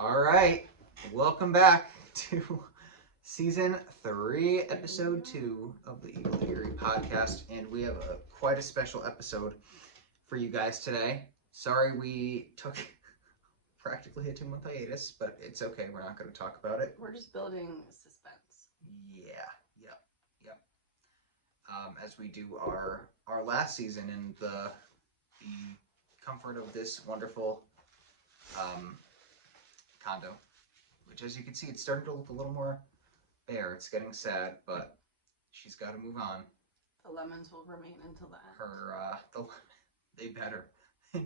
All right, welcome back to season 3, episode 2 of the Evil Eerie podcast, and we have quite a special episode for you guys today. Sorry we took practically a 2-month hiatus, but it's okay. We're not going to talk about it. We're just building suspense. Yeah, yep. As we do our last season in the comfort of this wonderful condo, which, as you can see, it's starting to look a little more bare. It's getting sad, but she's got to move on. The lemons will remain until the end. They better.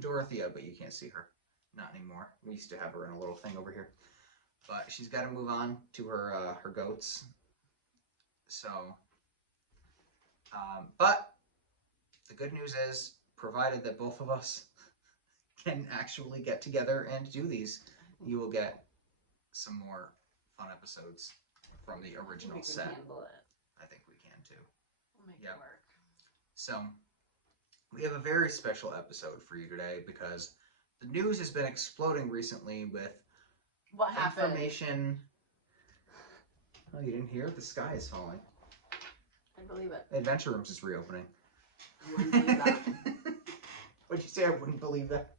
Dorothea, but you can't see her. Not anymore. We used to have her in a little thing over here, but she's got to move on to her goats. So, but the good news is, provided that both of us can actually get together and do these, you will get some more fun episodes from the original set. Handle it. I think we can too. We'll make it work. So, we have a very special episode for you today because the news has been exploding recently with what happened? Information. Oh, you didn't hear? The sky is falling. I believe it. Adventure Rooms is reopening. I wouldn't believe that. What'd you say? I wouldn't believe that.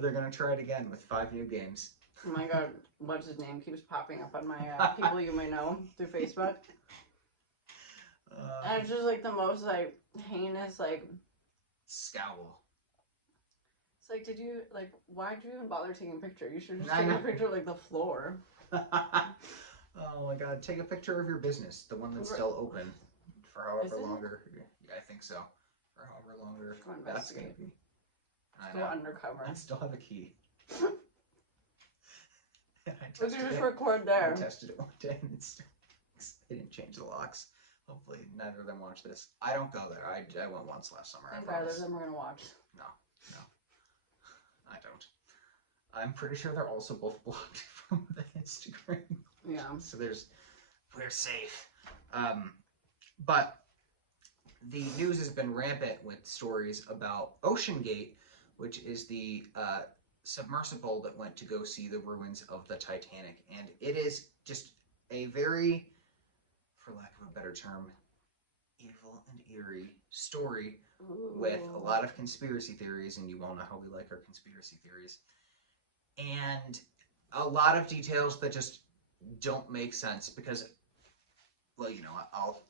They're gonna try it again with 5 new games. Oh my god, what's his name keeps popping up on my people you may know through Facebook. And it's just like the most like heinous scowl. It's like, why'd you even bother taking a picture? You should just take a picture of the floor. Oh my god, take a picture of your business, the one that's still open for however longer. Yeah, I think so. For however longer that's gonna be. Go undercover. I still have a key. Would you just record there? I tested it one day and they didn't change the locks. Hopefully neither of them watch this. I don't go there. I went once last summer. I think either of them are going to watch. No. I don't. I'm pretty sure they're also both blocked from the Instagram. Yeah. So we're safe. But the news has been rampant with stories about OceanGate, which is the submersible that went to go see the ruins of the Titanic. And it is just a very, for lack of a better term, evil and eerie story. Ooh. With a lot of conspiracy theories, and you all know how we like our conspiracy theories. And a lot of details that just don't make sense because, well, you know, I'll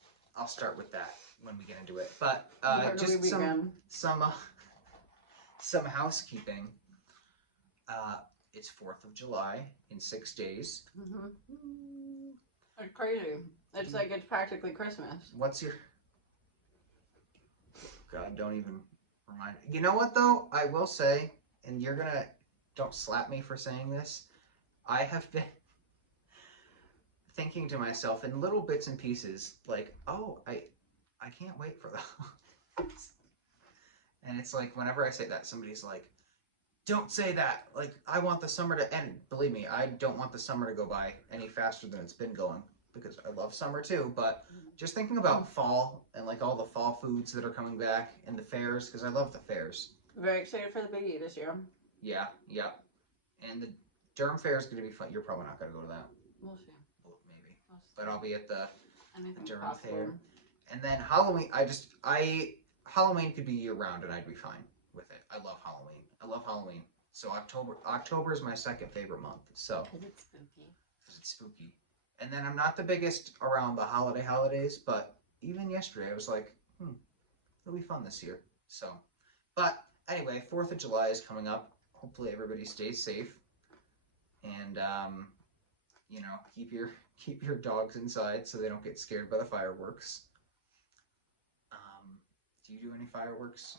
start with that when we get into it. But just some housekeeping. It's 4th of July in 6 days. Mm-hmm. It's crazy. It's like it's practically Christmas. What's your... God, don't even remind me. You know what, though? I will say, and you're gonna... Don't slap me for saying this. I have been thinking to myself in little bits and pieces, like, oh, I can't wait for the... And it's like, whenever I say that, somebody's like, don't say that. Like, I want the summer to end. Believe me, I don't want the summer to go by any faster than it's been going. Because I love summer too, but just thinking about fall and like all the fall foods that are coming back and the fairs, because I love the fairs. Very excited for the Big E this year. Yeah. And the Durham Fair is going to be fun. You're probably not going to go to that. We'll see. Well, maybe. But I'll be at the Durham possible. Fair. And then Halloween, Halloween could be year round and I'd be fine with it. I love Halloween. So October is my second favorite month. So. Because it's spooky. And then I'm not the biggest around the holidays, but even yesterday I was like, it'll be fun this year. So, but anyway, 4th of July is coming up. Hopefully everybody stays safe. And, you know, keep your dogs inside so they don't get scared by the fireworks. Do you do any fireworks?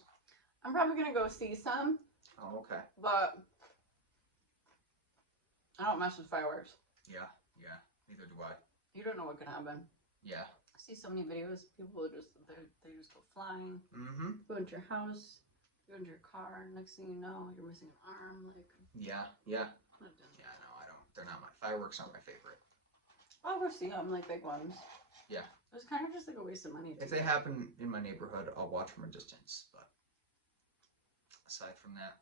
I'm probably going to go see some. Oh, okay. But I don't mess with fireworks. Yeah. Neither do I. You don't know what can happen. Yeah. I see so many videos. People they just go flying. Mm-hmm. Go into your house. Go into your car. Next thing you know, you're missing an arm. Yeah. Yeah. No, I don't. They're not fireworks aren't my favorite. I'll go see them, big ones. Yeah. It's kind of just a waste of money. If they happen in my neighborhood, I'll watch from a distance. But aside from that,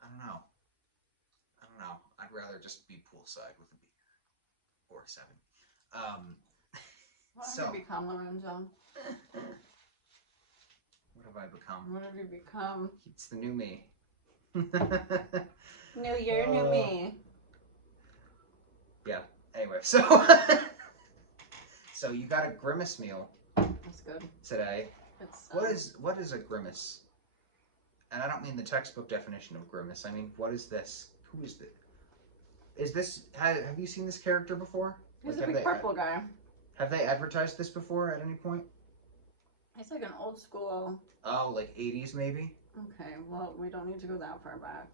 I don't know. I'd rather just be poolside with a beer or 7. What have So you become, Lorenzo? what have I become? What have you become? It's the new me. New year, new me. Yeah. Anyway, so so you got a grimace meal That's good. today. It's, What is a grimace? And I don't mean the textbook definition of grimace. I mean, what is this? Who is this? Is this? Have you seen this character before? He's Like, a big purple guy. Have they advertised this before at any point? He's like an old school. Oh, like 80s maybe? Okay, well, we don't need to go that far back.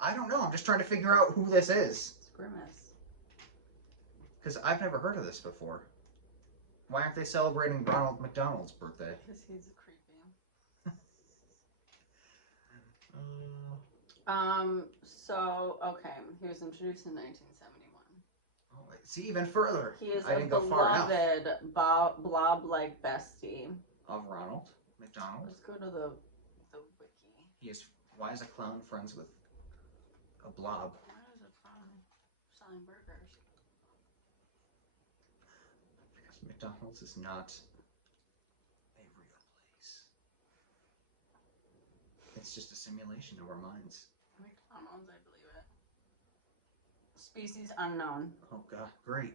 I don't know. I'm just trying to figure out who this is. It's Grimace. Because I've never heard of this before. Why aren't they celebrating Ronald McDonald's birthday? Because he's creepy. So, okay, he was introduced in 1971. Oh, wait, see, even further. He is I a didn't go far enough. beloved blob-like bestie. Of Ronald McDonald. Let's go to the wiki. Why is a clown friends with a blob? Why is it from selling burgers? Because McDonald's is not a real place. It's just a simulation of our minds. McDonald's, I believe it. Species unknown. Oh god, great.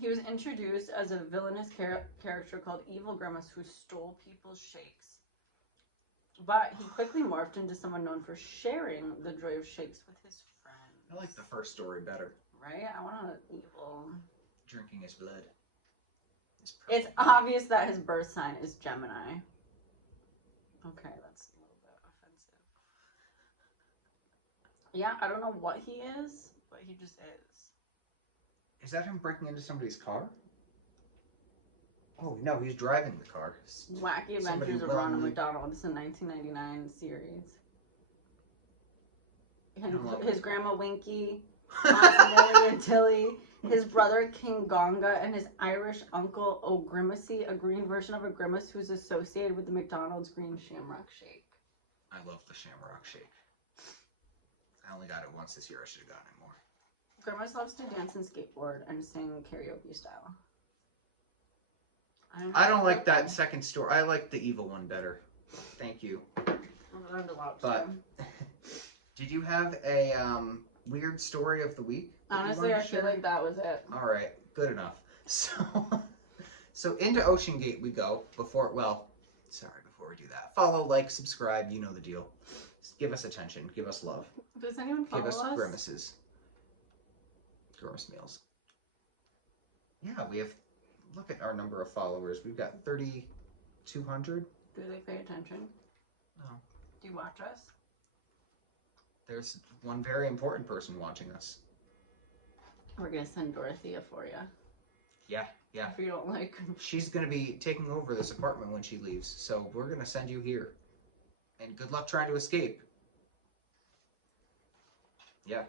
He was introduced as a villainous character called Evil Grimace who stole people's shakes. But he quickly morphed into someone known for sharing the joy of shakes with his friends. I like the first story better. Right? I want an evil. Drinking his blood. It's obvious that his birth sign is Gemini. Okay, that's a little bit offensive. Yeah, I don't know what he is, but he just is. Is that him breaking into somebody's car? Oh, no, he's driving the car. Wacky Adventures of Ronald McDonald. It's a 1999 series. His grandma Winky, Aunt Millie and Tilly, his brother King Gonga, and his Irish uncle O'Grimacy, a green version of a grimace who's associated with the McDonald's green shamrock shake. I love the shamrock shake. I only got it once this year. I should have gotten it more. Grimace loves to dance and skateboard and sing karaoke style. I don't like that second story. I like the evil one better. Thank you. I learned a lot. But did you have a weird story of the week? Honestly, I feel like that was it. All right, good enough. So into Ocean Gate we go. Before we do that, follow, like, subscribe. You know the deal. Just give us attention. Give us love. Does anyone follow us? Give us grimaces. Grimace meals. Yeah, we have. Look at our number of followers. We've got 3,200. Do they pay attention? No. Do you watch us? There's one very important person watching us. We're gonna send Dorothea for you. Yeah. If you don't like. She's gonna be taking over this apartment when she leaves, so we're gonna send you here. And good luck trying to escape. Yeah.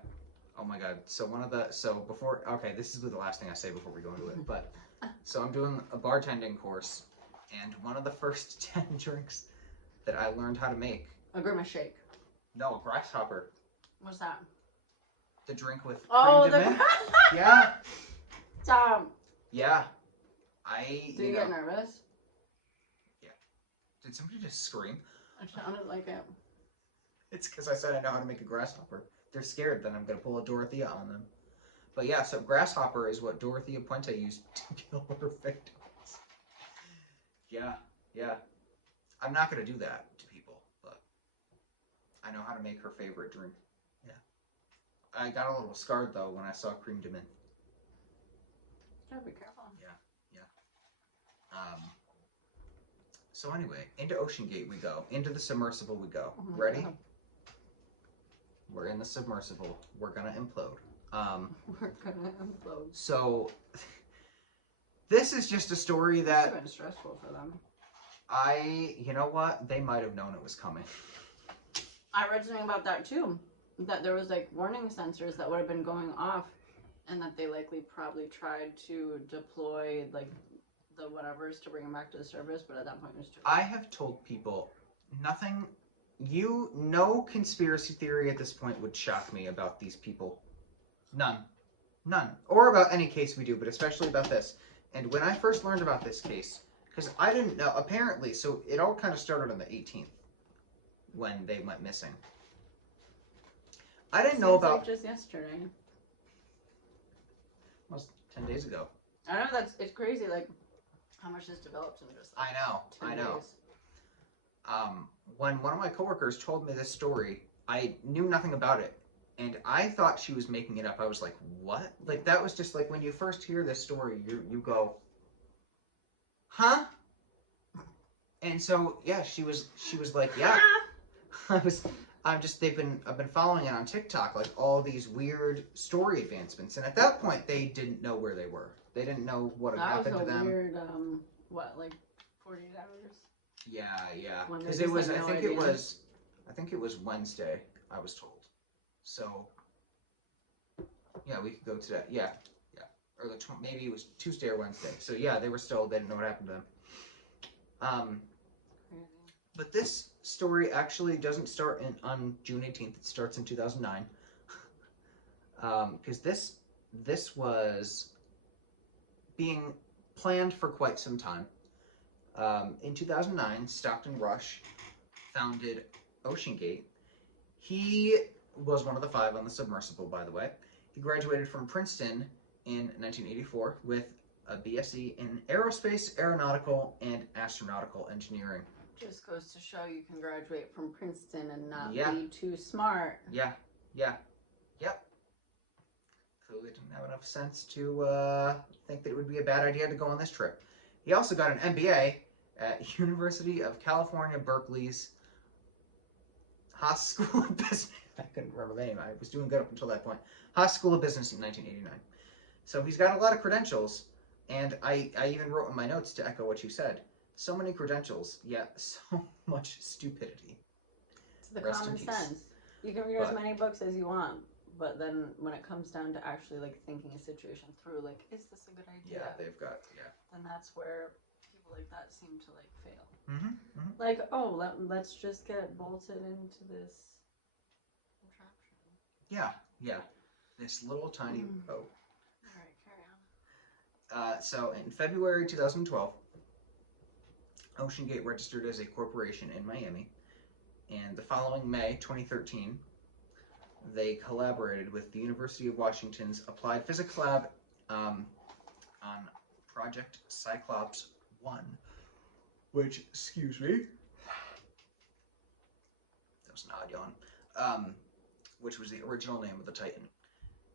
Oh my god. So this is the last thing I say before we go into it, but so I'm doing a bartending course, and one of the first 10 drinks that I learned how to make. A grimace shake. No, a grasshopper. What's that? The drink with Oh, cream de mint. Yeah. Tom. Yeah. Did you get nervous? Yeah. Did somebody just scream? It sounded like it. It's because I said I know how to make a grasshopper. They're scared that I'm going to pull a Dorothea on them. But yeah, so grasshopper is what Dorothea Puente used to kill her victims. Yeah. I'm not going to do that to people, but I know how to make her favorite drink. Yeah. I got a little scarred, though, when I saw cream de mint. Gotta be careful. Yeah. So anyway, into Ocean Gate we go. Into the submersible we go. Ready? God. We're in the submersible. We're gonna implode. We're gonna implode. So, this is just a story that... It's been stressful for them. you know what? They might have known it was coming. I read something about that too. That there was like warning sensors that would have been going off, and that they probably tried to deploy like the whatevers to bring them back to the service, but at that point it was too late. I have told people nothing no conspiracy theory at this point would shock me about these people. None. None. Or about any case we do, but especially about this. And when I first learned about this case, because I didn't know, apparently, so it all kind of started on the 18th when they went missing. I didn't know about. Like just yesterday. Almost 10 days ago. I know it's crazy, like how much this developed in just. Like, I know. Days. When one of my coworkers told me this story, I knew nothing about it. And I thought she was making it up. I was like, what? Like, that was just like when you first hear this story, you go, huh? And so, yeah, she was like, yeah. I've been following it on TikTok, like all these weird story advancements. And at that point, they didn't know where they were. They didn't know what had happened to them. That was a weird, like 48 hours? Yeah. Because I think it was Wednesday, I was told. So, yeah, we could go to that. Yeah. Or maybe it was Tuesday or Wednesday. So, yeah, they didn't know what happened to them. But this story actually doesn't start on June 18th. It starts in 2009. Because this was being planned for quite some time. In 2009, Stockton Rush founded OceanGate. He was one of the 5 on the Submersible, by the way. He graduated from Princeton in 1984 with a BSc in Aerospace, Aeronautical, and Astronautical Engineering. Just goes to show you can graduate from Princeton and not be too smart. Yep. Clearly didn't have enough sense to think that it would be a bad idea to go on this trip. He also got an MBA at University of California, Berkeley's Haas School of Business. I couldn't remember the name. I was doing good up until that point. Haas School of Business in 1989. So he's got a lot of credentials, and I even wrote in my notes to echo what you said. So many credentials, yet so much stupidity. It's the common sense. You can read as many books as you want, but then when it comes down to actually like thinking a situation through, like, is this a good idea? Yeah, they've got, Then that's where people like that seem to like fail. Mm-hmm. Like, oh, let's just get bolted into this contraption. Yeah. This little tiny boat. All right, carry on. So in February 2012, OceanGate registered as a corporation in Miami, and the following May 2013, they collaborated with the University of Washington's Applied Physics Lab on Project Cyclops 1, which, excuse me, that was an odd yawn, which was the original name of the Titan.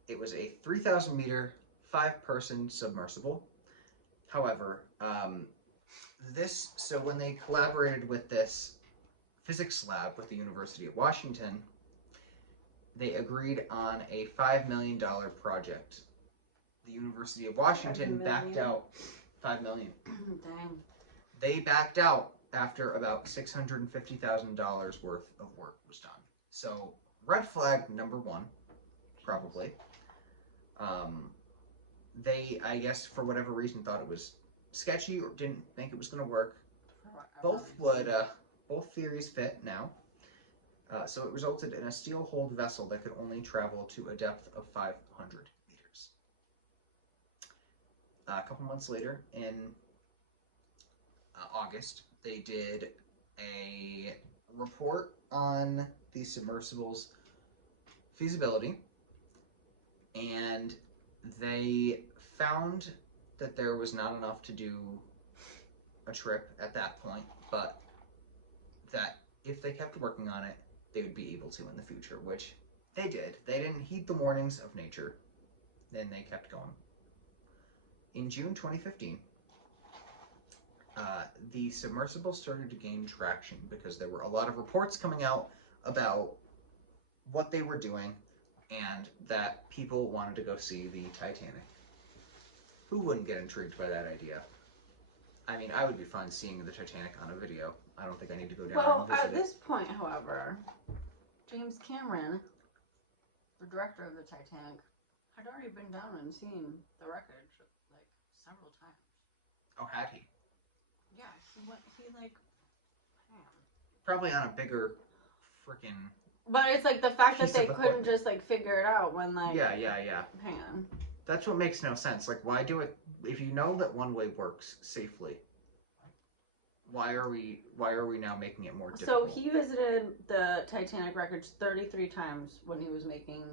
It was a 3,000 meter, 5-person submersible. However, so when they collaborated with this physics lab with the University of Washington, they agreed on a $5 million project. The University of Washington backed out. $5 million. Dang. They backed out after about $650,000 worth of work was done. So, red flag number 1, probably. They, I guess, for whatever reason, thought it was sketchy or didn't think it was going to work. Both theories fit now. So it resulted in a steel-hulled vessel that could only travel to a depth of 500 meters. A couple months later, in August, they did a report on the submersible's feasibility, and they found that there was not enough to do a trip at that point, but that if they kept working on it, they would be able to in the future, which they did. They didn't heed the warnings of nature, then they kept going. In June 2015, the submersible started to gain traction because there were a lot of reports coming out about what they were doing and that people wanted to go see the Titanic. Who wouldn't get intrigued by that idea? I mean, I would be fine seeing the Titanic on a video. I don't think I need to go down and visit at this point, however, James Cameron, the director of the Titanic, had already been down and seen the wreckage like several times. Oh, had he? Yeah, he went. He like, probably on a bigger freaking But it's like the fact that piece they of couldn't equipment. just like figure it out when like. Yeah. Hang on. That's what makes no sense. Like, why do it if you know that one way works safely? Why are we now making it more So difficult? he visited the Titanic wreckage 33 times when he was making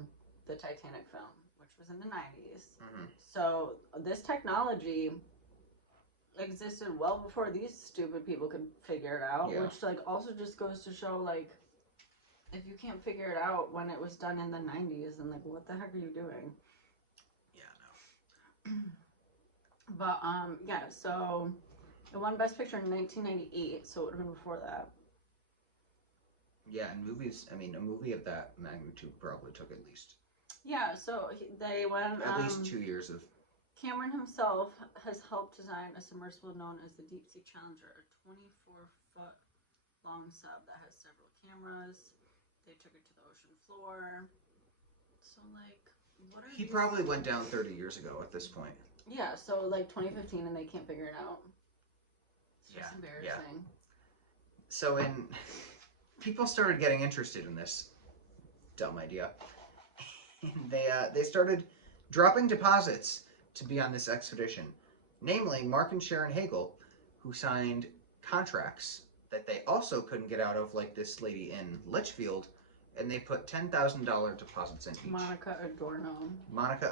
the Titanic film, which was in the 90s. Mm-hmm. So this technology existed well before these stupid people could figure it out, Yeah. which like also just goes to show like if you can't figure it out when it was done in the 90s, then like what the heck are you doing? Yeah, no. But yeah, so it won Best Picture in 1998, so it would have been before that. Yeah, and movies. I mean, a movie of that magnitude probably took at least. Yeah, so they went. At least 2 years of. Cameron himself has helped design a submersible known as the Deep Sea Challenger, a 24-foot long sub that has several cameras. They took it to the ocean floor. So, like, what are He these? probably went down 30 years ago at this point. Yeah, so like 2015 and they can't figure it out. It's just Yeah. embarrassing. So people started getting interested in this dumb idea. And they started dropping deposits to be on this expedition. Namely, Mark and Sharon Hagel, who signed contracts that they also couldn't get out of, like this lady in Litchfield, and they put $10,000 deposits in each. Monica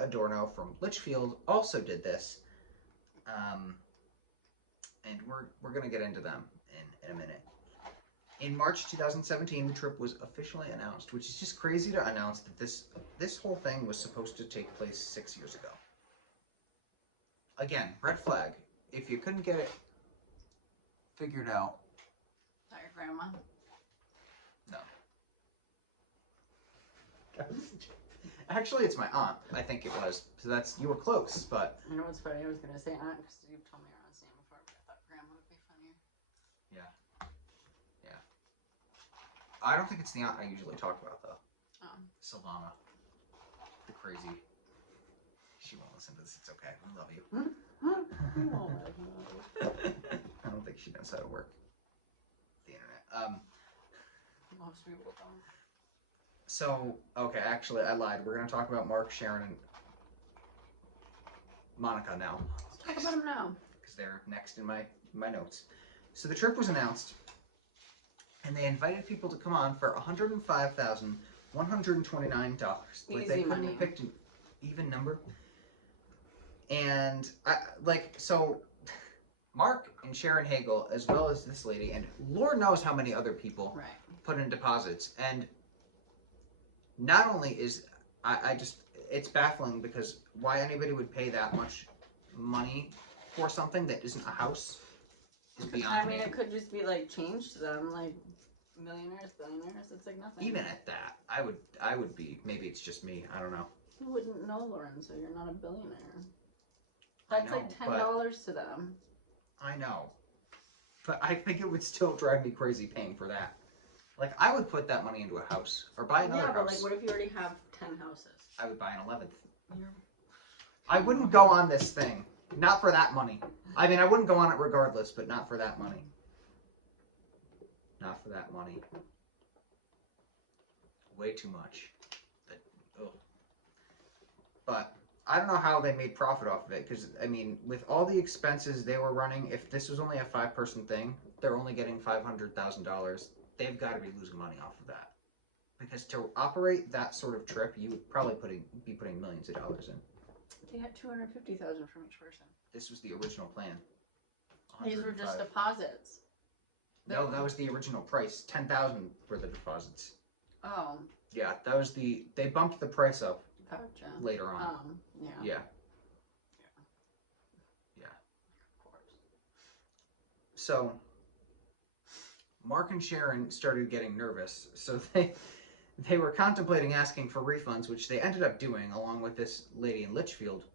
Adorno from Litchfield also did this, and we're gonna get into them in a minute. In March 2017, the trip was officially announced, which is just crazy to announce that this whole thing was supposed to take place 6 years ago. Again, red flag. If you couldn't get it figured out. Is that your grandma? No. Actually, it's my aunt. I think it was. So you were close, but. You know what's funny? I was gonna say aunt because you've told me your aunt's name before, but I thought grandma would be funnier. Yeah. I don't think it's the aunt I usually talk about though. Oh. Savannah. The crazy. She won't listen to this. It's okay. We love you. I don't think she knows how to work the internet. Most people don't. So, okay, actually, I lied. We're going to talk about Mark, Sharon, and Monica now. Let's talk about them now. Because they're next in my notes. So the trip was announced, and they invited people to come on for $105,129. Like, Easy they couldn't money. have picked an even number. And, so Mark and Sharon Hagel, as well as this lady, and Lord knows how many other people Right. put in deposits. And not only is, it's baffling because why anybody would pay that much money for something that isn't a house is beyond I mean, me. it could just be like change to them, like millionaires, billionaires. It's like nothing. Even at that, I would be. Maybe it's just me. I don't know. You wouldn't know, Lorenz, so you're not a billionaire. I That's know, like $10 to them. I know, but I think it would still drive me crazy paying for that. Like, I would put that money into a house or buy another Yeah, but house. like, what if you already have 10 houses? I would buy an 11th. You're... I wouldn't go on this thing. Not for that money. I mean, I wouldn't go on it regardless, but not for that money. Not for that money. Way too much. But I don't know how they made profit off of it, because, I mean, with all the expenses they were running, if this was only a 5-person thing, they're only getting $500,000. They've got to be losing money off of that. Because to operate that sort of trip, you would probably be putting millions of dollars in. They got $250,000 from each person. This was the original plan. These were just 105. deposits. No, that was the original price. $10,000 were the deposits. Oh. Yeah, that was they bumped the price up Gotcha. later on. Yeah. Yeah. Of course. So Mark and Sharon started getting nervous, so they were contemplating asking for refunds, which they ended up doing along with this lady in Litchfield.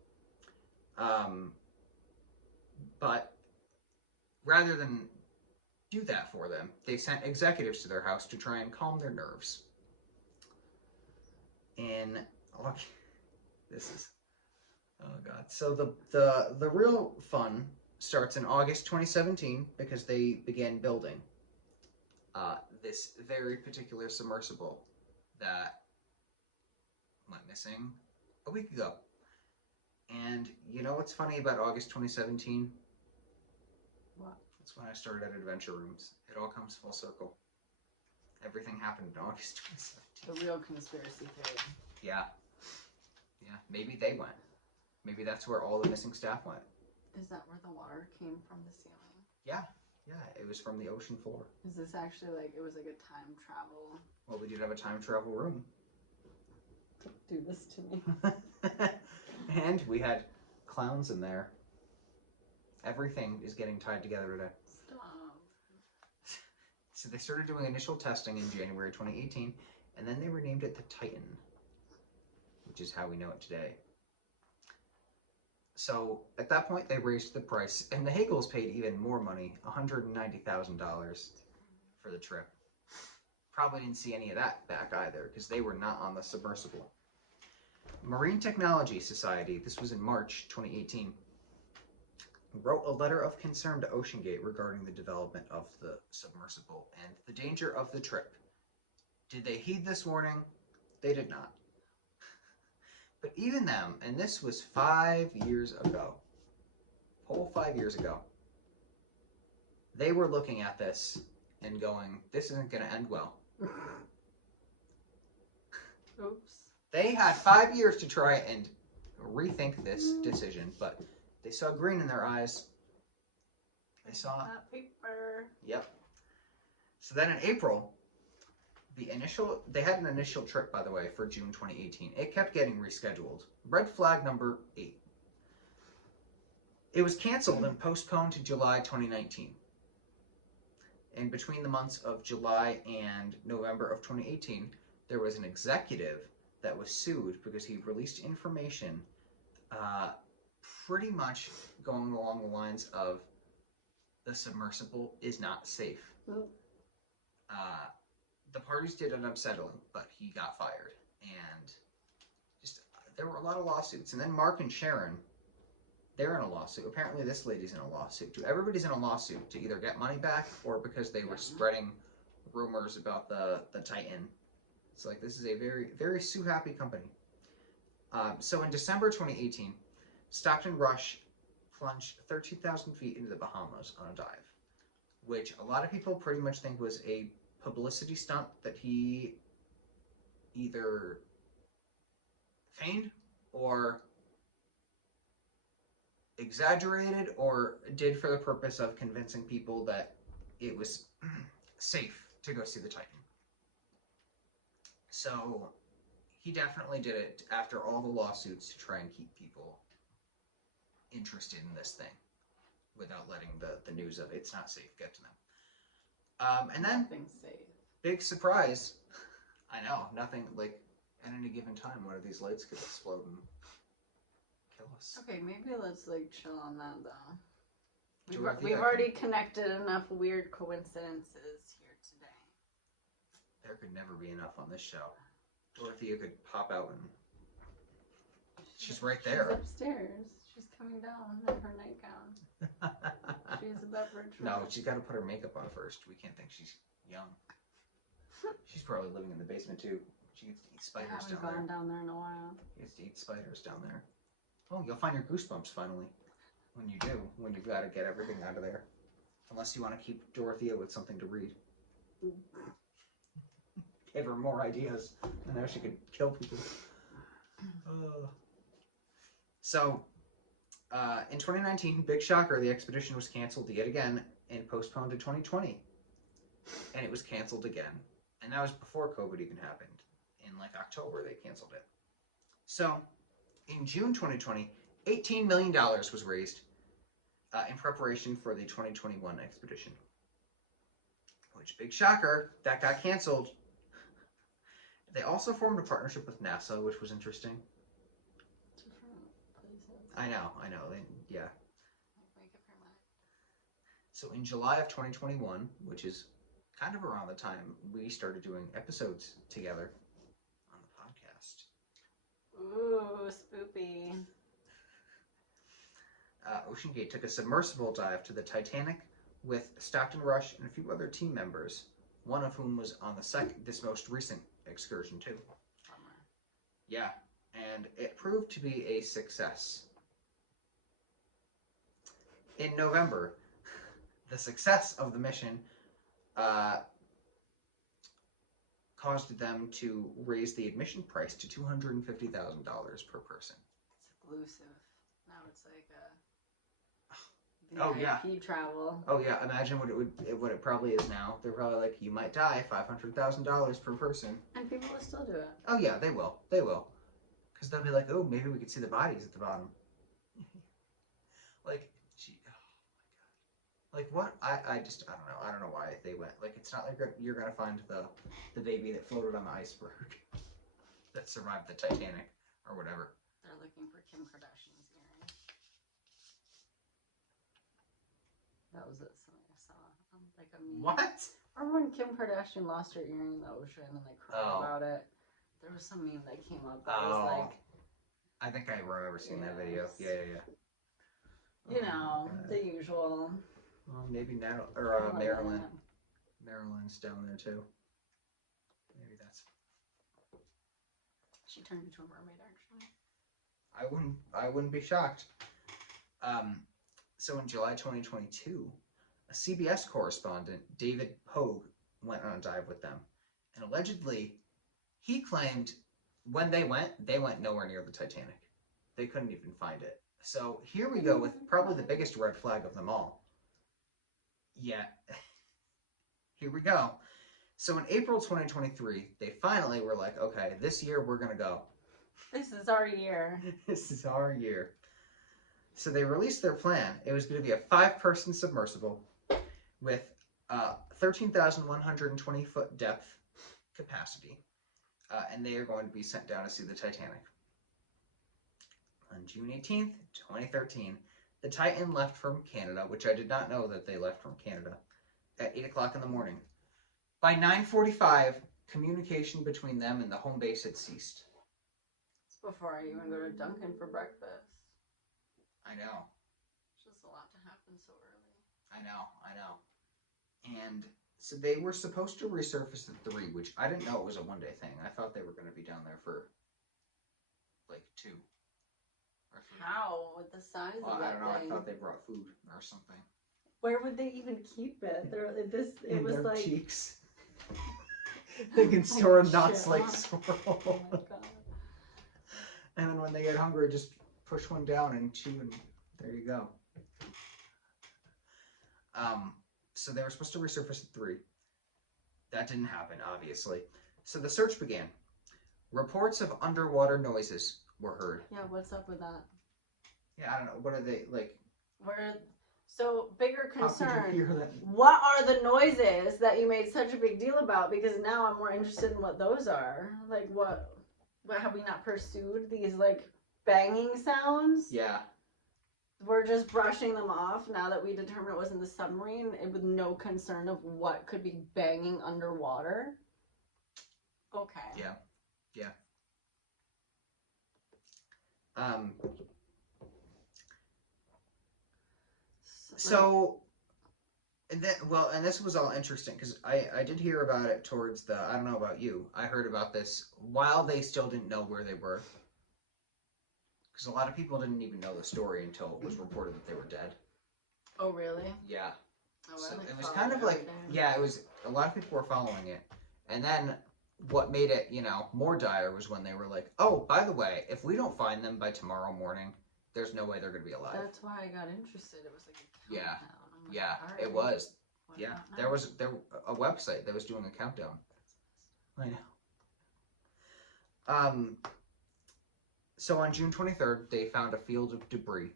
But rather than do that for them, they sent executives to their house to try and calm their nerves. Oh god. So the real fun starts in August 2017 because they began building. this very particular submersible that went missing a week ago. And you know what's funny about August 2017? What? That's when I started at Adventure Rooms. It all comes full circle. Everything happened in August 2017. The real conspiracy theory. Yeah. Yeah. Maybe they went. Maybe that's where all the missing staff went. Is that where the water came from the ceiling? Yeah. Yeah. It was from the ocean floor. Is this actually like, it was like a time travel? Well, we did have a time travel room. Do this to me. And we had clowns in there. Everything is getting tied together today. Stop. So they started doing initial testing in January 2018, and then they renamed it the Titan, which is how we know it today. So at that point, they raised the price, and the Hagels paid even more money, $190,000 for the trip. Probably didn't see any of that back either, because they were not on the submersible. Marine Technology Society, this was in March 2018, wrote a letter of concern to OceanGate regarding the development of the submersible and the danger of the trip. Did they heed this warning? They did not. But even them, and this was 5 years ago, whole 5 years ago, they were looking at this and going, this isn't going to end well. Oops. They had 5 years to try and rethink this decision, but they saw green in their eyes. They saw that paper. Yep. So then in April, they had an initial trip, by the way, for June 2018. It kept getting rescheduled. Red flag number 8. It was canceled and postponed to July 2019. And between the months of July and November of 2018, there was an executive that was sued because he released information pretty much going along the lines of the submersible is not safe. The parties did end up settling, but he got fired. And just there were a lot of lawsuits. And then Mark and Sharon, they're in a lawsuit. Apparently this lady's in a lawsuit too. Everybody's in a lawsuit to either get money back or because they were spreading rumors about the Titan. It's like, this is a very, very sue-happy company. So in December 2018, Stockton Rush plunged 13,000 feet into the Bahamas on a dive, which a lot of people pretty much think was a publicity stunt that he either feigned or exaggerated or did for the purpose of convincing people that it was safe to go see the Titan. So he definitely did it after all the lawsuits to try and keep people interested in this thing without letting the news of it's not safe get to them. And then, Nothing's safe. big surprise, I know, nothing, like, at any given time, one of these lights could explode and kill us. Okay, maybe let's like chill on that though. Dorothea We've already connected enough weird coincidences here today. There could never be enough on this show. Dorothea could pop out and she's right there. She's upstairs. She's coming down in her nightgown. She has a beverage. No, she's got to put her makeup on first. We can't think she's young. She's probably living in the basement too. She gets to eat I spiders haven't down gone there. down there in a while. She gets to eat spiders down there. Oh, you'll find your goosebumps finally. When you do, when you've got to get everything out of there. Unless you want to keep Dorothea with something to read. Give her more ideas. And now she could kill people. So, in 2019, big shocker, the expedition was canceled yet again and postponed to 2020. And it was canceled again. And that was before COVID even happened. In like October, they canceled it. So, in June 2020, $18 million was raised in preparation for the 2021 expedition. Which, big shocker, that got canceled. They also formed a partnership with NASA, which was interesting. Different places. I know. Yeah. Make up your mind. So in July of 2021, which is kind of around the time we started doing episodes together on the podcast. Ooh, spoopy. OceanGate took a submersible dive to the Titanic with Stockton Rush and a few other team members one of whom was on this most recent excursion too. Bummer. Yeah, and it proved to be a success. In November, the success of the mission caused them to raise the admission price to $250,000 per person. It's exclusive. Now it's like Oh, yeah. VIP travel. Oh yeah, imagine what it probably is now. They're probably like, you might die, $500,000 per person. And people will still do it. Oh yeah, they will. They will. Because they'll be like, oh, maybe we could see the bodies at the bottom. Like, gee, oh my god. Like what? I don't know. I don't know why they went. Like, it's not like you're gonna find the baby that floated on the iceberg that survived the Titanic or whatever. They're looking for Kim Kardashian's earring. That was it. Something I saw. Like a meme. What? Remember when Kim Kardashian lost her earring in the ocean and they cried about it? There was some meme that came up that was like, I think I remember seeing that video. Yeah. You know, the usual. Well, maybe Marilyn. Marilyn's down there too. Maybe that's. She turned into a mermaid, actually. I wouldn't be shocked. So in July 2022, a CBS correspondent, David Pogue, went on a dive with them, and allegedly, he claimed when they went nowhere near the Titanic. They couldn't even find it. So here we go with probably the biggest red flag of them all. Yeah. Here we go. So in April 2023, they finally were like, okay, this year we're going to go. This is our year. This is our year. So they released their plan. It was going to be a 5-person submersible with 13,120 foot depth capacity. And they are going to be sent down to see the Titanic. On June 18th, 2013, the Titan left from Canada, which I did not know that they left from Canada, at 8 o'clock in the morning. By 9:45, communication between them and the home base had ceased. It's before I even go to Dunkin' for breakfast. I know. It's just a lot to happen so early. I know. And so they were supposed to resurface at 3, which I didn't know it was a one-day thing. I thought they were going to be down there for, like, 2. Or 3. How? With the size of that I don't know. thing? I thought they brought food or something. Where would they even keep it? In was their like cheeks. They can store nuts shit. like Oh swirl. my god. And then when they get hungry, just push one down and chew, and there you go. So they were supposed to resurface at 3. That didn't happen, obviously. So the search began. Reports of underwater noises were heard. Yeah, what's up with that? Yeah, I don't know. What are they like? So bigger How could you concern. hear that? What are the noises that you made such a big deal about? Because now I'm more interested in what those are. Like what have we not pursued these like banging sounds? Yeah. We're just brushing them off now that we determined it wasn't the submarine with no concern of what could be banging underwater. Okay. Yeah. So, and this was all interesting because I did hear about it towards I don't know about you. I heard about this while they still didn't know where they were. Because a lot of people didn't even know the story until it was reported that they were dead. Oh, really? Yeah. Oh, So like it was kind of like, yeah, it was, a lot of people were following it. And then what made it, more dire was when they were like, oh, by the way, if we don't find them by tomorrow morning, there's no way they're going to be alive. That's why I got interested. It was like a countdown. Like, Yeah, right, it was. Yeah, not there was a website that was doing a countdown. I know. So on June 23rd, they found a field of debris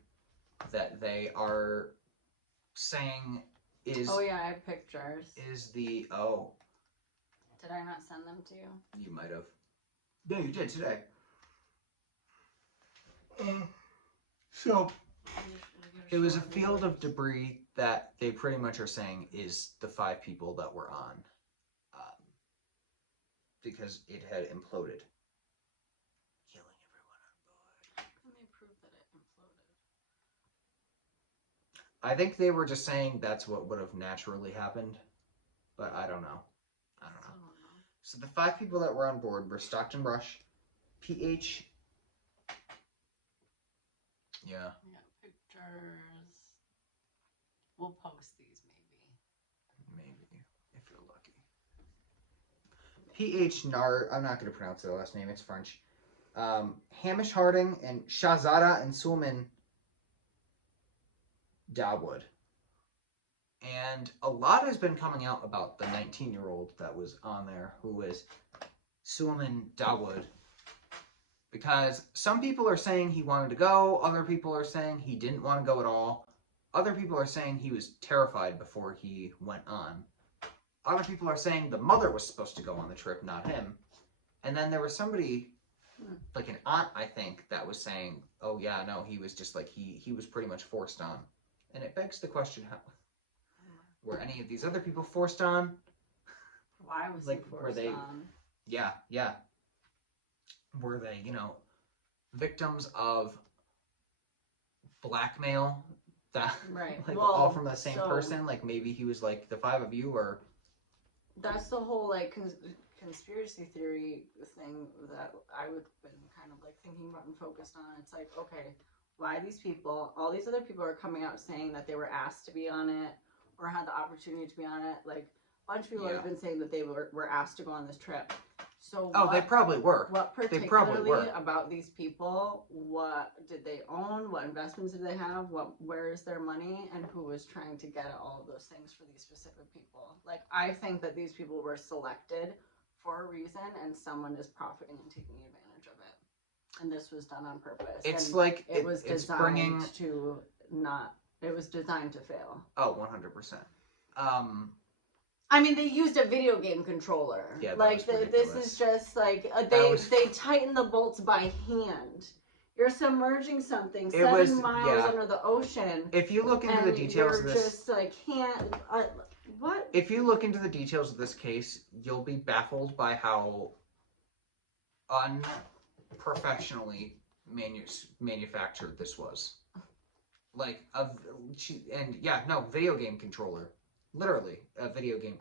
that they are saying is. Oh yeah, I have pictures. Is the Did I not send them to you? You might have. No, you did today. So it was a field of debris that they pretty much are saying is the 5 people that were on, because it had imploded, killing everyone on board. How can they prove that it imploded? I think they were just saying that's what would have naturally happened, but I don't know. So the 5 people that were on board were Stockton Rush, PH. Yeah. We got pictures. We'll post these Maybe, if you're lucky. PH Nard, I'm not going to pronounce their last name, it's French. Hamish Harding and Shahzada and Suleiman Dawood. And a lot has been coming out about the 19-year-old that was on there, who was Suleiman Dawood. Because some people are saying he wanted to go, other people are saying he didn't want to go at all. Other people are saying he was terrified before he went on. Other people are saying the mother was supposed to go on the trip, not him. And then there was somebody, like an aunt, I think, that was saying, oh yeah, no, he was just like, he was pretty much forced on. And it begs the question, how were any of these other people forced on? Why was like, he forced were they, on? Yeah. Were they, victims of blackmail that, Right. like, Well, all from the same person? Like, maybe he was like, the 5 of you are... That's the whole, like, conspiracy theory thing that I would been kind of, like, thinking about and focused on. It's like, okay, why these people, all these other people are coming out saying that they were asked to be on it or had the opportunity to be on it. Like, a bunch of people have been saying that they were asked to go on this trip. So they probably were. What particularly about these people? What did they own? What investments did they have? Where is their money? And who was trying to get at all of those things for these specific people? Like, I think that these people were selected for a reason, and someone is profiting and taking advantage of it. And this was done on purpose. It's and like it was designed to not. It was designed to fail. Oh, 100%. I mean, they used a video game controller. Yeah, like this is just like they tighten the bolts by hand. You're submerging something 7 miles under the ocean. If you look into the details of this, just like can't. What? If you look into the details of this case, you'll be baffled by how unprofessionally manufactured this was. Like video game controller. Literally, a video game.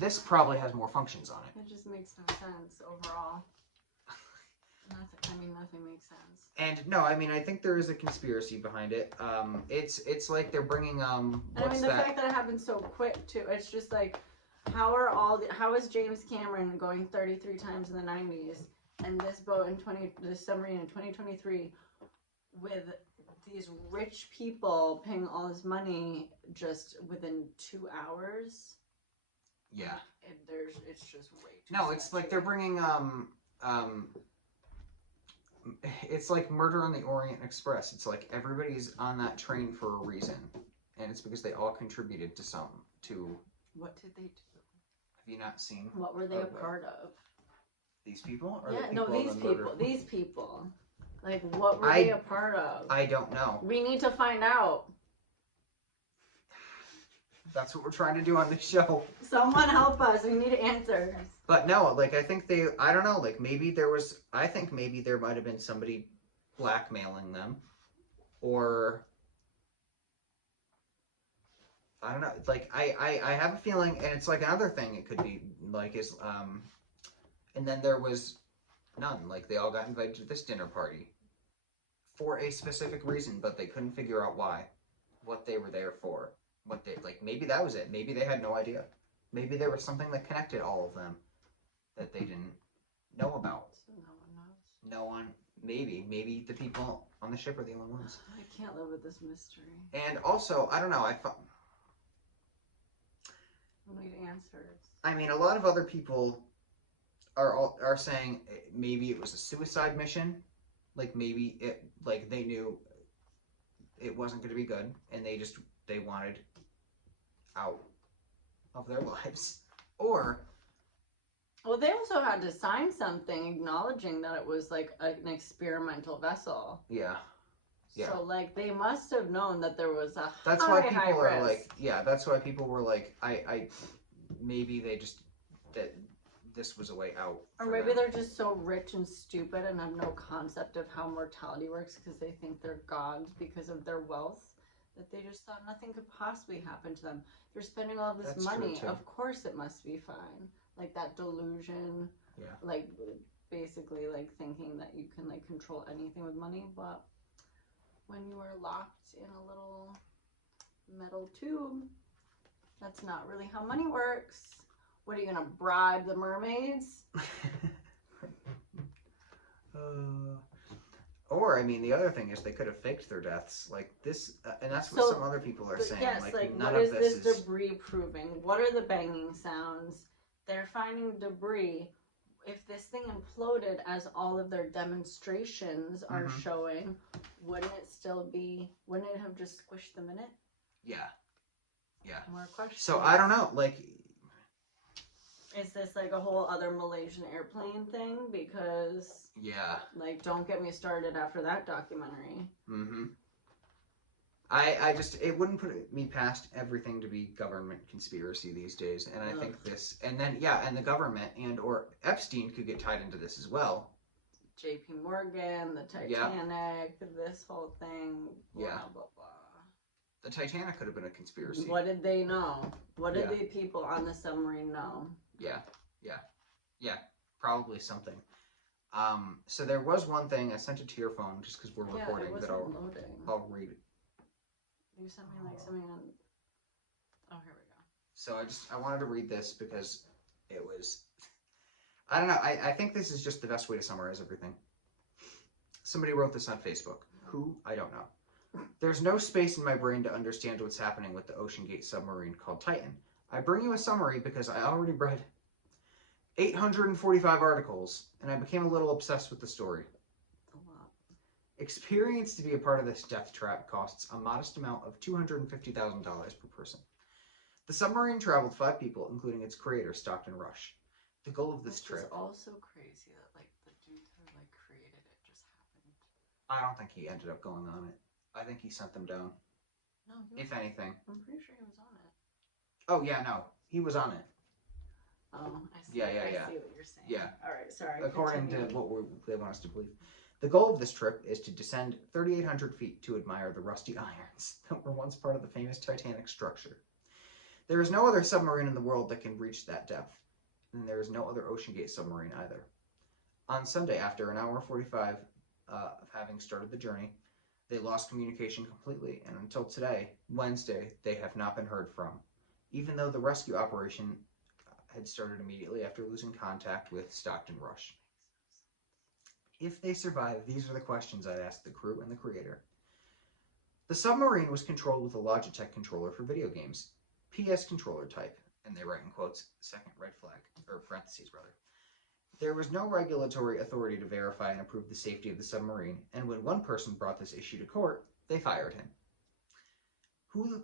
This probably has more functions on it. It just makes no sense overall. Nothing makes sense. And no, I think there is a conspiracy behind it. It's like they're bringing the fact that it happened so quick too. It's just like, how is James Cameron going 33 times in the 90s, and this boat this submarine in 2023 with these rich people paying all this money just within 2 hours? Yeah. It's just way too No, it's like they're bringing it's like Murder on the Orient Express. It's like everybody's on that train for a reason, and it's because they all contributed to What did they do? Have you not seen? What were they a part of? These people? Or these people. Like, what were they a part of? I don't know. We need to find out. That's what we're trying to do on this show. Someone help us. We need answers. But no, like, I think I don't know, like, I think maybe there might have been somebody blackmailing them. Or, I don't know, like, I have a feeling, and it's like another thing it could be, like, is, and then there was none. Like, they all got invited to this dinner party for a specific reason, but they couldn't figure out why, what they were there for. Maybe that was it. Maybe they had no idea. Maybe there was something that connected all of them that they didn't know about. So no one knows. No one. Maybe the people on the ship are the only ones. I can't live with this mystery. And also, I don't know. We need answers. I mean, a lot of other people are saying maybe it was a suicide mission. Like, maybe they knew it wasn't going to be good, and they wanted out of their lives. Or, well, they also had to sign something acknowledging that it was like an experimental vessel. Yeah. So they must have known that there was a that's high why people risk. are like, that's why people were like, maybe they just that this was a way out. Or maybe they're just so rich and stupid and have no concept of how mortality works because they think they're gods because of their wealth, that they just thought nothing could possibly happen to them. They're spending all this That's money. true, too. Of course it must be fine. Like that delusion. Yeah. Like basically like thinking that you can like control anything with money, but when you are locked in a little metal tube, that's not really how money works. What are you gonna bribe the mermaids? Or, I mean, the other thing is they could have faked their deaths. Like this, and that's what So, some other people are but saying. yes, like none what of is this is. debris proving? What are the banging sounds? They're finding debris. If this thing imploded, as all of their demonstrations are showing, wouldn't it still be? Wouldn't it have just squished them in it? Yeah. Yeah. More questions. So I don't know. Like, is this like a whole other Malaysian airplane thing? Because yeah. like, don't get me started after that documentary. Mm-hmm. I just, it wouldn't put me past everything to be government conspiracy these days. And I think this, and then, yeah, and the government and or Epstein could get tied into this as well. JP Morgan, the Titanic, this whole thing, blah, blah, blah. The Titanic could have been a conspiracy. What did they know? What did the people on the submarine know? Yeah, probably something. So there was one thing, I sent it to your phone just because we're recording, that I'll read it. You sent me like something on, oh, here we go. So I wanted to read this because it was, I don't know, I think this is just the best way to summarize everything. Somebody wrote this on Facebook. Who? I don't know. There's no space in my brain to understand what's happening with the OceanGate submarine called Titan. I bring you a summary because I already read 845 articles, and I became a little obsessed with the story. A lot. Experience to be a part of this death trap costs a modest amount of $250,000 per person. The submarine traveled 5 people, including its creator, Stockton Rush. The goal of this trip... It's also crazy that, like, the dude who, like, created it just happened. I don't think he ended up going on it. I think he sent them down. No, if anything. I'm pretty sure he was on it. Oh, yeah, no. He was on it. Oh, I see. Yeah. I see what you're saying. Yeah. All right, sorry. According to what they want us to believe. The goal of this trip is to descend 3,800 feet to admire the rusty irons that were once part of the famous Titanic structure. There is no other submarine in the world that can reach that depth, and there is no other OceanGate submarine either. On Sunday, after an hour 45 of having started the journey, they lost communication completely, and until today, Wednesday, they have not been heard from, even though the rescue operation had started immediately after losing contact with Stockton Rush. If they survive, these are the questions I'd ask the crew and the creator. The submarine was controlled with a Logitech controller for video games, PS controller type, and they write in quotes, second red flag, or parentheses rather. There was no regulatory authority to verify and approve the safety of the submarine, and when one person brought this issue to court, they fired him. Who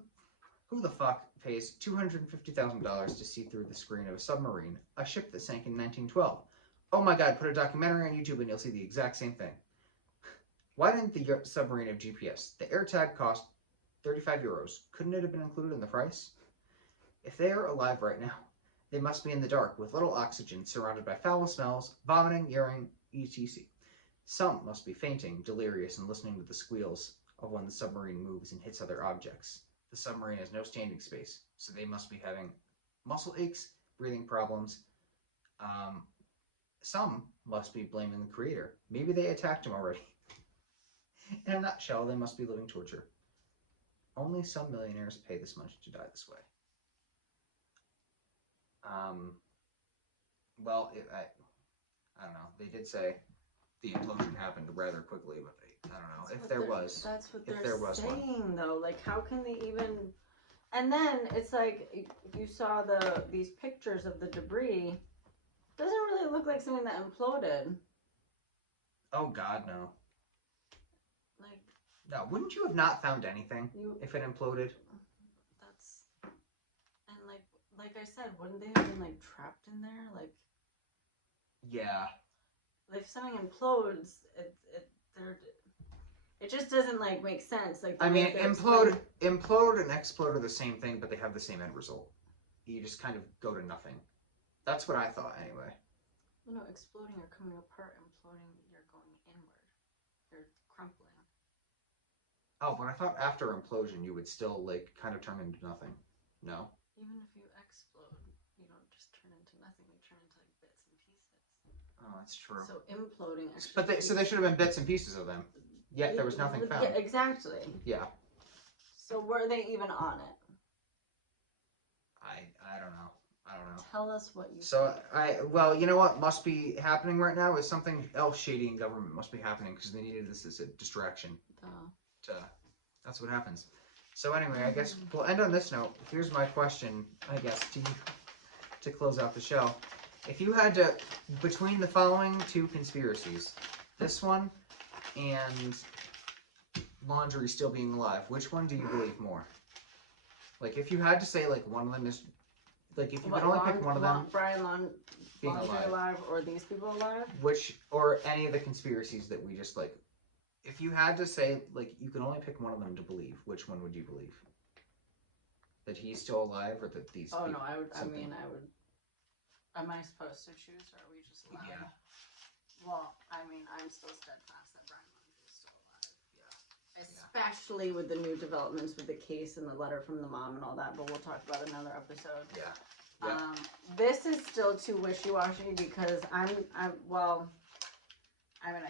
the fuck pays $250,000 to see through the screen of a submarine, a ship that sank in 1912? Oh my god, put a documentary on YouTube and you'll see the exact same thing. Why didn't the submarine have GPS? The AirTag cost 35 euros. Couldn't it have been included in the price? If they are alive right now, they must be in the dark with little oxygen, surrounded by foul smells, vomiting, urine, etc. Some must be fainting, delirious, and listening to the squeals of when the submarine moves and hits other objects. The submarine has no standing space, so they must be having muscle aches, breathing problems. Some must be blaming the creator. Maybe they attacked him already. In a nutshell, they must be living torture. Only some millionaires pay this much to die this way. Well, I don't know. They did say the implosion happened rather quickly, but I don't know if there was. That's what they're saying, though. Like, how can they even? And then it's like you saw these pictures of the debris. Doesn't really look like something that imploded. Oh God, no. Like. No, wouldn't you have not found anything if it imploded? That's. And like I said, wouldn't they have been like trapped in there? Like. Yeah. If something implodes, it just doesn't like make sense. Like I mean, implode and explode are the same thing, but they have the same end result. You just kind of go to nothing. That's what I thought, anyway. Well, no, exploding or coming apart, imploding, you're going inward. You're crumpling. Oh, but I thought after implosion you would still like kind of turn into nothing. No. Even if you explode, you don't just turn into nothing. You turn into like bits and pieces. Oh, that's true. So imploding. Actually But they should have been bits and pieces of them. Yet there was nothing found. Yeah, exactly. Yeah. So were they even on it? I don't know. I don't know. Tell us what you. So well, you know what must be happening right now is something else shady in government must be happening because they needed this as a distraction. That's what happens. So anyway, I guess we'll end on this note. Here's my question, I guess, to you to close out the show. If you had to, between the following two conspiracies, this one and Laundry still being alive, which one do you believe more? Like, if you had to say, like, one of them is, like, if you could only pick one of them Brian being Laundry alive or these people alive? or any of the conspiracies that we just, like, if you had to say, like, you could only pick one of them to believe, which one would you believe? That he's still alive or that these Oh, people, no, I would. something? Am I supposed to choose or are we just allowed? Yeah. Well, I mean, I'm still steadfast that Brian Laundrie is still alive. Yeah. Especially with the new developments with the case and the letter from the mom and all that, but we'll talk about another episode. Yeah. This is still too wishy-washy because I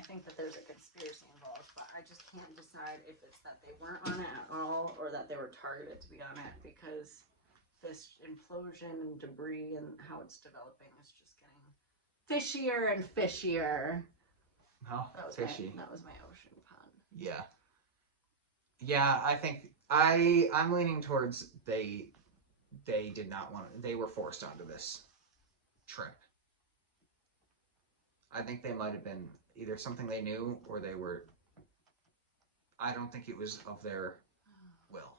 think that there's a conspiracy involved, but I just can't decide if it's that they weren't on it at all or that they were targeted to be on it because this implosion and debris and how it's developing is just getting fishier and fishier. Oh, fishy. That was my ocean pun. Yeah. Yeah, I think I'm leaning towards they did not want they were forced onto this trip. I think they might have been either something they knew or they were I don't think it was of their will.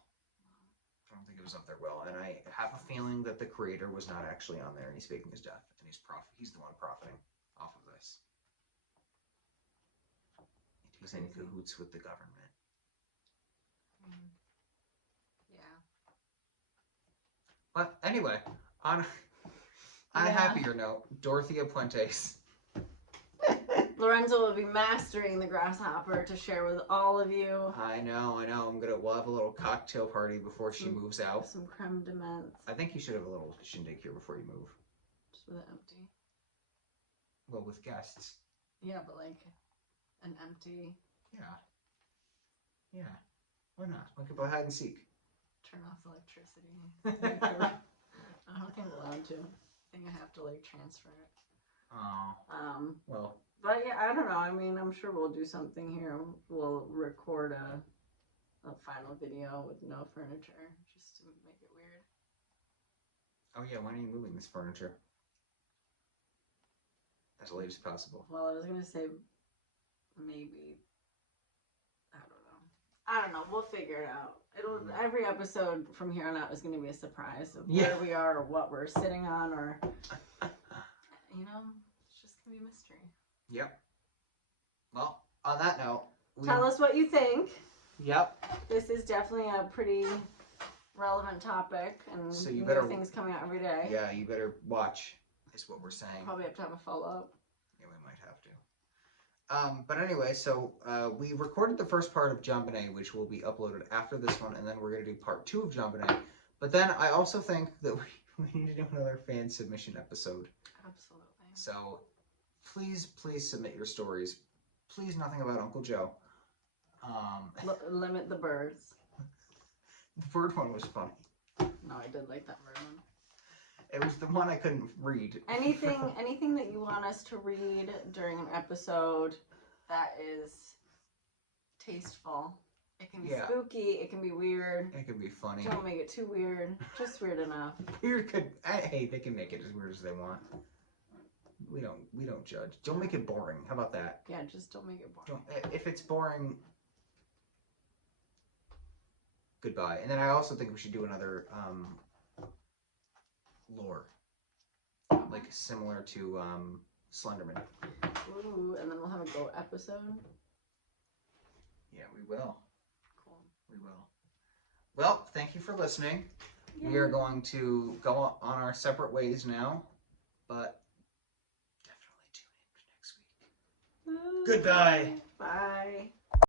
I don't think it was of their will, and I have a feeling that the creator was not actually on there and he's faking his death and he's the one profiting off of this. He's in cahoots with the government. Yeah. But anyway, on a happier note, Dorothea Puentes. Lorenzo will be mastering the grasshopper to share with all of you. I know. We'll have a little cocktail party before she moves out. Some creme de menthe. I think you should have a little shindig here before you move. Just with it empty. Well, with guests. Yeah, but like an empty. Yeah. Why not? We could play hide and seek. Turn off the electricity. I don't think I'm allowed to. I think I have to like transfer it. Oh. Well. But yeah, I don't know. I mean, I'm sure we'll do something here. We'll record a final video with no furniture, just to make it weird. Oh yeah, when are you moving this furniture? As late as possible. Well, I was gonna say maybe. I don't know. We'll figure it out. Every episode from here on out is going to be a surprise of where we are or what we're sitting on or, it's just going to be a mystery. Yep. Well, on that note. Tell us what you think. Yep. This is definitely a pretty relevant topic and so you better, things coming out every day. Yeah, you better watch is what we're saying. Probably have to have a follow-up. Yeah, we might have to. But anyway, so we recorded the first part of JonBenet, which will be uploaded after this one, and then we're going to do part 2 of JonBenet. But then I also think that we need to do another fan submission episode. Absolutely. So please submit your stories. Please nothing about Uncle Joe. Limit the birds. The bird one was funny. No, I did like that bird one. It was the one I couldn't read. Anything that you want us to read during an episode that is tasteful. It can be spooky, it can be weird. It can be funny. Don't make it too weird. Just weird enough. Hey, they can make it as weird as they want. We don't judge. Don't make it boring. How about that? Yeah, just don't make it boring. If it's boring, goodbye. And then I also think we should do another lore, like similar to Slenderman. Ooh, and then we'll have a goat episode. Yeah, we will. Cool. We will. Well, thank you for listening. Yeah. We are going to go on our separate ways now, but definitely tune in for next week. Ooh. Goodbye. Bye.